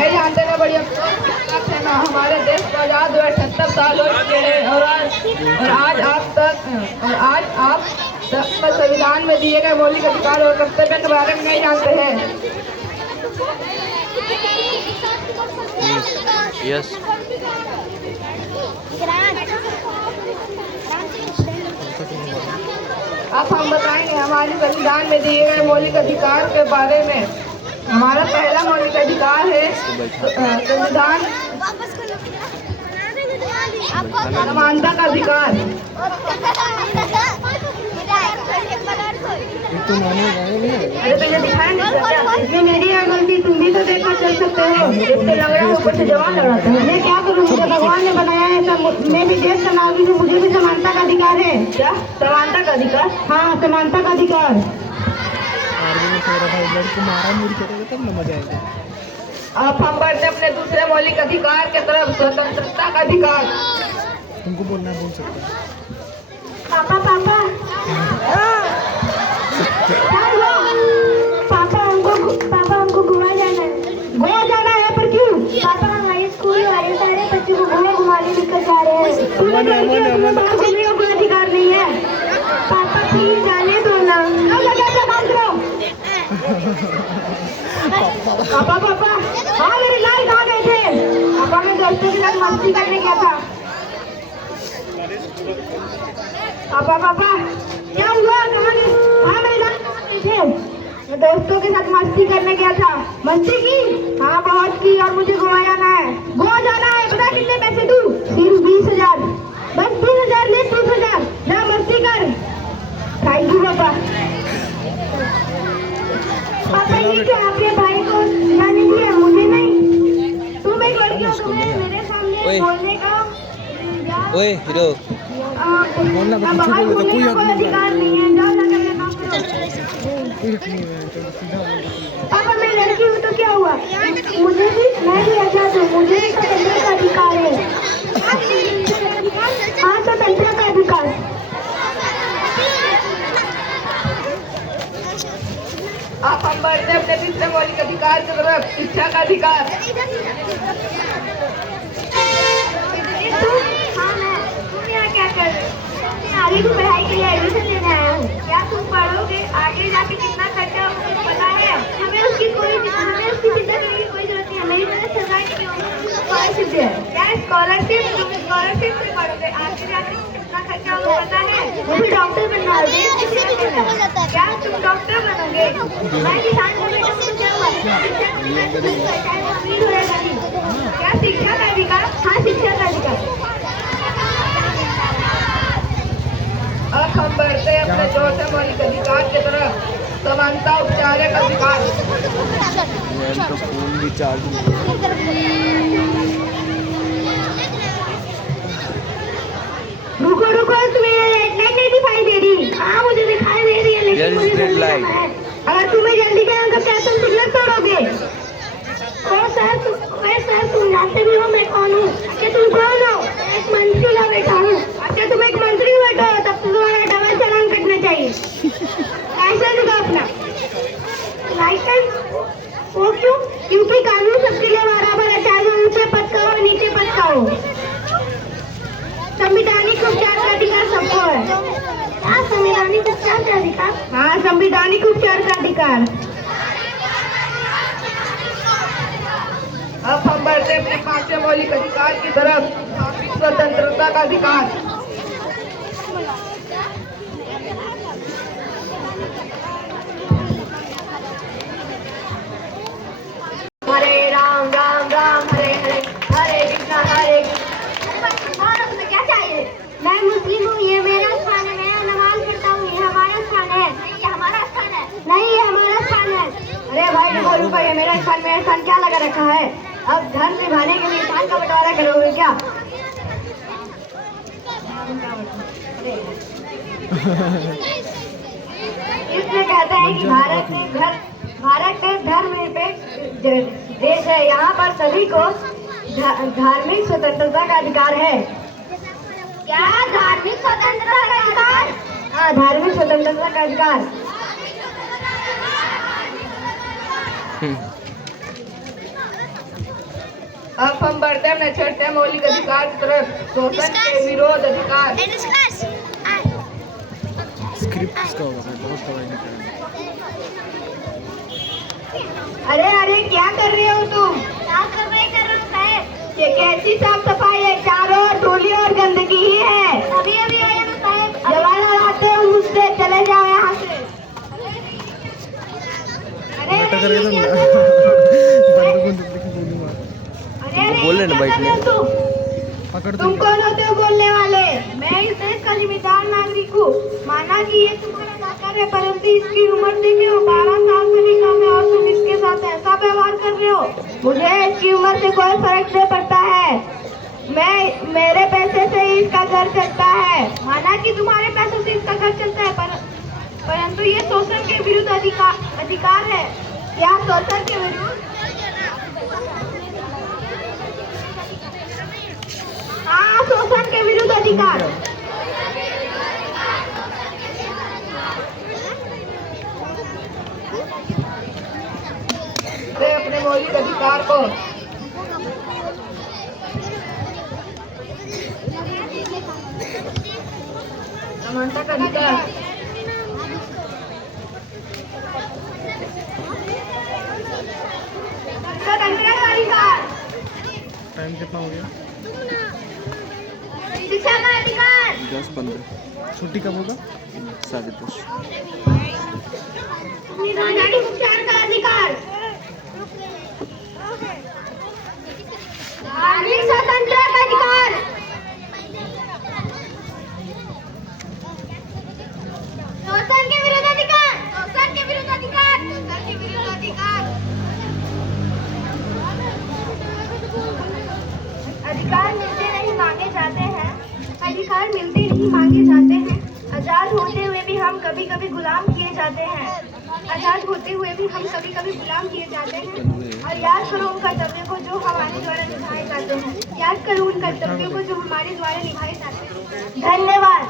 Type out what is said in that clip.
नहीं जानते ना बड़ी अफसोस है ना, हमारे देश को आजाद हुए 78 साल हो चुके हैं और आज आप तक संविधान में दिए गए मौलिक अधिकार और कर्तव्य के बारे में नहीं जानते हैं। यस अब हम बताएंगे हमारे संविधान में दिए गए मौलिक अधिकार के बारे में। हमारा पहला मौलिक अधिकार है संविधान समानता का अधिकार। अरे तो ये दिखाएं इसमें मेरी है गलती, तुम भी तो देखकर चल सकते हो। इससे लग रहा है ऊपर से जवान लगाते हैं। मैं क्या करूँ, मुझे भगवान ने बनाया है, सब मैं भी देश का नागरिक हूँ, मुझे भी समानता का अधिकार है। क्या समानता का अधिकार? हाँ समानता का अधिकार। तब न मजा आएगा। अब हम बढ़ते अपने दूसरे मौलिक अधिकार के तरफ, स्वतंत्रता का अधिकार। तुमको बोलना बोल सकते हैं। पापा पापा पापा हमको गोवा जाना है। गोवा जाना है पर क्यों? पापा हमारे स्कूल वाले सारे बच्चों को गोवा घुमाने लेकर जा रहे हैं। तुम्हें बाहर घूमने का कोई अधिकार नहीं है। पापा प्लीज जाने दो ना। पापा पापा हाँ मेरे लाल कहाँ गए थे? पापा मैं दोस्तों के साथ मस्ती करने गया था। पापा पापा क्या हुआ, कहाँ गए? हाँ मेरे लाल कहाँ गए थे? मैं दोस्तों के साथ मस्ती करने गया था। मस्ती की? हाँ बहुत की, और मुझे गोवा जाना है। गोवा जाना है, पता कितने पैसे दूँ? सिर्फ 20,000। बस 20,000 ले, 30,000 जा मस्ती कर। थैंक यू पापा। पापा ये क्या आपके भाई को जाने दिया, मुझे नहीं? तुम एक लड़की हो, तुम्हें मेरे सामने बोलने का ओए हीरो बोलना बाहर घूमने का कोई अधिकार नहीं है। जाओ जाकर अपना काम करो। पापा मैं लड़की हूँ तो क्या हुआ? मुझे भी, मैं भी आजाद हूँ, मुझे भी स्वतंत्रता का अधिकार है। हाँ स्वतंत्रता का अधिकार। आप हम बढ़ते अपने तीसरे मौलिक अधिकार की तरफ, शिक्षा का अधिकार। तुम यहाँ क्या कर रहे हो? आगे की पढ़ाई के लिए एडमिशन लेने आया हूँ। क्या तुम पढ़ोगे? आगे जाके कितना खर्चा मुझे पता है। हमें उसकी चिंता करने की कोई जरूरत नहीं है। मेरी तरह सरकार की स्कॉलरशिप है। क्या स्कॉलरशिप? तुम स्कॉलरशिप से पढ़ोगे, आगे जाके कितना खर्चा होगा पता है। मुझे डॉक्टर बनना है। क्या तुम डॉक्टर बनोगे? मैं किसान को बेटा मुझे क्या हुआ? क्या शिक्षा का अधिकार? हाँ शिक्षा का अधिकार। अब हम बढ़ते हैं अपने चौथे मौलिक अधिकार की तरफ, समानता उपचारिक अधिकार। रुको रुको, तुम्हें लाइट नहीं दिखाई दे रही? हाँ मुझे दिखाई दे रही है, लेकिन मुझे जल्दी जाना है। अगर तुम्हें जल्दी जाना तो क्या तुम सिग्नल तोड़ोगे? सर तुम जानते भी हो मैं कौन हूँ? अच्छा तुम कौन हो? एक मंत्री ला बैठा हूँ। अच्छा तुम एक मंत्री बैठा हो, तब तो तुम्हारा डबल चालान कटना चाहिए। लाइसेंस दिखाओ अपना। लाइसेंस? वो क्यों? क्योंकि कानून सबके लिए बराबर है, चाहे वो ऊंचे पद का हो नीचे पद का हो। संवैधानिक उपचार का अधिकार सबको है। क्या संवैधानिक उपचार का अधिकार? हाँ संवैधानिक उपचार का अधिकार। अब हम बढ़ते अपने पांचवें मौलिक अधिकार की तरफ, स्वतंत्रता का अधिकार। हरे राम राम राम हरे हरे, हरे कृष्णा हरे कृष्णा। तुम्हें क्या चाहिए? मैं मुस्लिम हूँ, ये मेरा स्थान है, मैं नमाज पढ़ता हूँ, ये हमारा स्थान है। नहीं ये हमारा स्थान है। नहीं ये हमारा स्थान है। अरे भाई देखो रुको, ये मेरा स्थान क्या लगा रखा है? अब धर्म निभाने के लिए स्थान का बंटवारा करोगे क्या? इसमें कहता है कि भारत एक धर्मनिरपेक्ष देश है, यहाँ पर सभी को धार्मिक स्वतंत्रता का अधिकार है। क्या धार्मिक स्वतंत्रता का अधिकार? हाँ धार्मिक स्वतंत्रता का अधिकार। अब हम बढ़ते हैं चढ़ते हैं मौलिक अधिकार की तरफ। शोषण के विरोध अधिकार। स्क्रिप्ट किसका होगा भाई, बहुत दवाई निकाल। अरे अरे क्या कर रहे हो तुम? साफ सफाई कर रहा हूँ साहब। ये कैसी साफ सफाई है? चारों ओर धूली और गंदगी ही है। अभी अभी आया ना साहब। जवान आते हो मुझसे, चले जाओ यहाँ से। अरे नाटक अरे करके ये तुम क्या कर रहे हो? बंदूक बंदूक लेके बोलूंगा। अरे अरे बोल ये लेना क्या बाइक कर रहे हो में। तुम? पकड़ तुम तुम। कौन होते हो बोलने वाले? मैं इस देश का जिम्मेदार नागरिक हूँ। माना कि ये तुम्हारा नौकर है, परंतु इसकी उम्र देखे हो 12 साल से भी कम है और तुम इसके साथ ऐसा व्यवहार कर रहे हो। मुझे इसकी उम्र से कोई फर्क नहीं पड़ता है। मेरे पैसे से ही इसका घर चलता है। माना कि तुम्हारे पैसों से इसका घर चलता है, परंतु ये शोषण के विरुद्ध अधिकार है। क्या शोषण के विरुद्ध? हाँ, शोषण के विरुद्ध अधिकार। वे अपने मौलिक अधिकार को समानता का अधिकार। स्वतंत्रता का अधिकार। टाइम कितना हो गया? शिक्षा का अधिकार। 10-15 छुट्टी कब होगा? 10:30 निदानिक उपचार का अधिकार। धार्मिक स्वतंत्रता का अधिकार। शोषण के विरुद्ध अधिकार। शोषण के विरुद्ध अधिकार। शोषण के विरुद्ध अधिकार। अधिकार मिलते नहीं मांगे जाते हैं। अधिकार मिलते नहीं मांगे जाते हैं। आजाद होते हुए भी हम कभी कभी गुलाम किए जाते हैं। आजाद होते हुए भी हम कभी कभी गुलाम किए जाते हैं। और याद करो उन कर्तव्यों को जो हमारे द्वारा निभाए जाते हैं। याद करो उन कर्तव्यों को जो हमारे द्वारा निभाए जाते हैं। धन्यवाद।